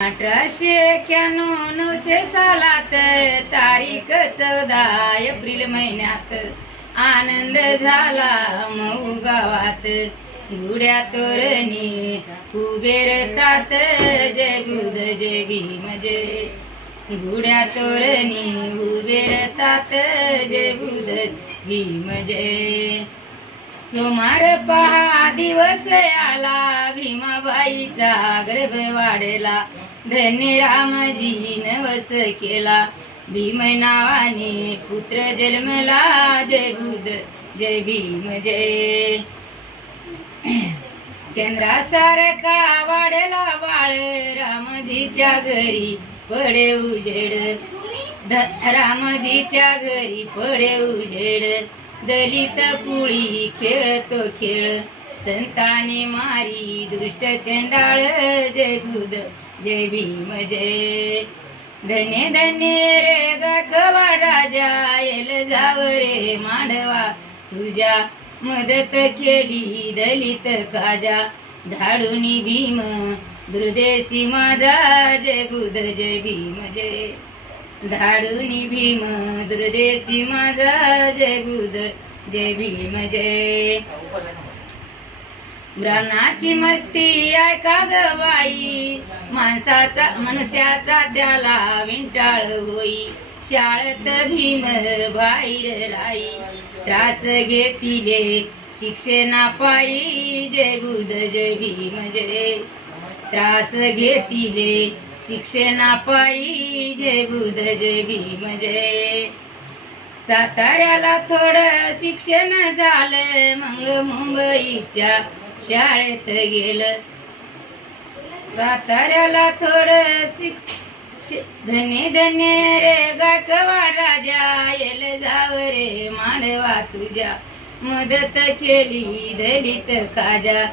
1891 900 सालात तारीख 14 एप्रिल महिन्यात आनंद झाला मऊ गावात. गुड्या तोरणी उभे रतात जय बुध जय भीम जय. गुड्या तोरणी उभे रतात जय बुध भीम जय. सोमार पहा दिवस आला भीमाबाईचा गर्भ वाढला. धन्य रामजी नवस केला भीम नावाने पुत्र जन्मला. जय बुध जय भीम जय. चंद्रासारखा वाढला बाळ रामजीच्या घरी पडे उजेड. रामजीच्या घरी पडे उजेड. दलित कुळी खेळतो खेळ संतानी मारी दुष्ट चंडाळ. जय बुध जय भीम जय. धन्य धन्य रे गाढवा राजा येल जाव रे मांडवा तुझ्या. मदत केली दलित काजा धाडूनी भीम दुर्देशी माझा. जय बुध जय भीम जय. धाडूनी भीम दुर्देशी माझा. जय बुध जय भीम जय. ब्राह्मणाची मस्ती ऐका ग बाई मनुष्याचा त्याला विंटाळ होई. शाळेत भीम बाहेर राई त्रास घेतिले शिक्षणा पायी. जय बुध जय भीम जय. त्रास घेतिले शिक्षणा पायी. जय बुध जय भीम जय. साताऱ्याला थोडं शिक्षण झालं मग मुंबईच्या शाळेत गेलं. साताऱ्याला थोडं धन्य धन्य रे गाढवा राजा येल जाव रे मांडवा तुझ्या. मदत केली दलित काजा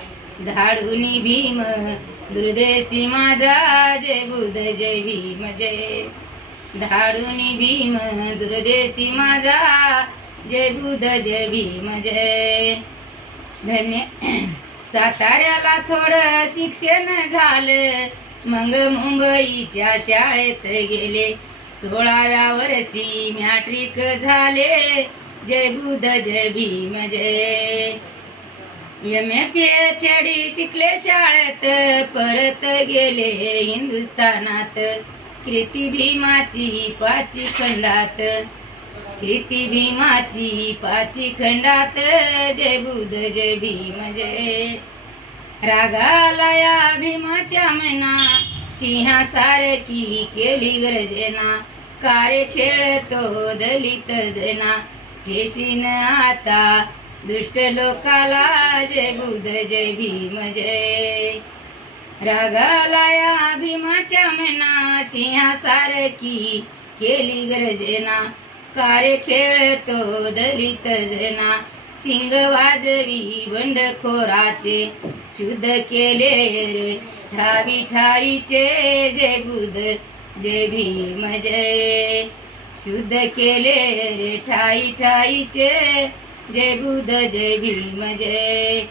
धाडूनी भीम दुर्देशी माझा. जय बुध जय भीम जय. धाडूनी भीम दुर्देशी माझा. जय बुध जय भीम जय. धन्य साताऱ्याला थोडं शिक्षण झालं मग मुंबईच्या शाळेत गेले. 16व्या वर्षी मॅट्रिक झाले. जय बुध जय भीम जय. MA PhD शिकले शाळेत परत गेले हिंदुस्थानात. कीर्ती भीमाची 5 खंडात. कीर्ती भीमाची 5 खंडात. जय बुध जय भीम जय. रागाला या भीमाच्या मना सिंहासारखी केली गर्जना. कारे खेळतो दलित जना ठेशीन आता दुष्ट लोकाला. जय बुध जय भीम जय. रागाला या भीमाच्या मना सिंहासारखी केली गर्जना. कारे खेळतो दलित जना सिंग वाजवी बंडखोराचे. शुद्ध केले रे ठावी ठाईचे. जय बुध जय भीम जय. शुद्ध केले रे ठाई ठाईचे. जय बुध जय भीम जय.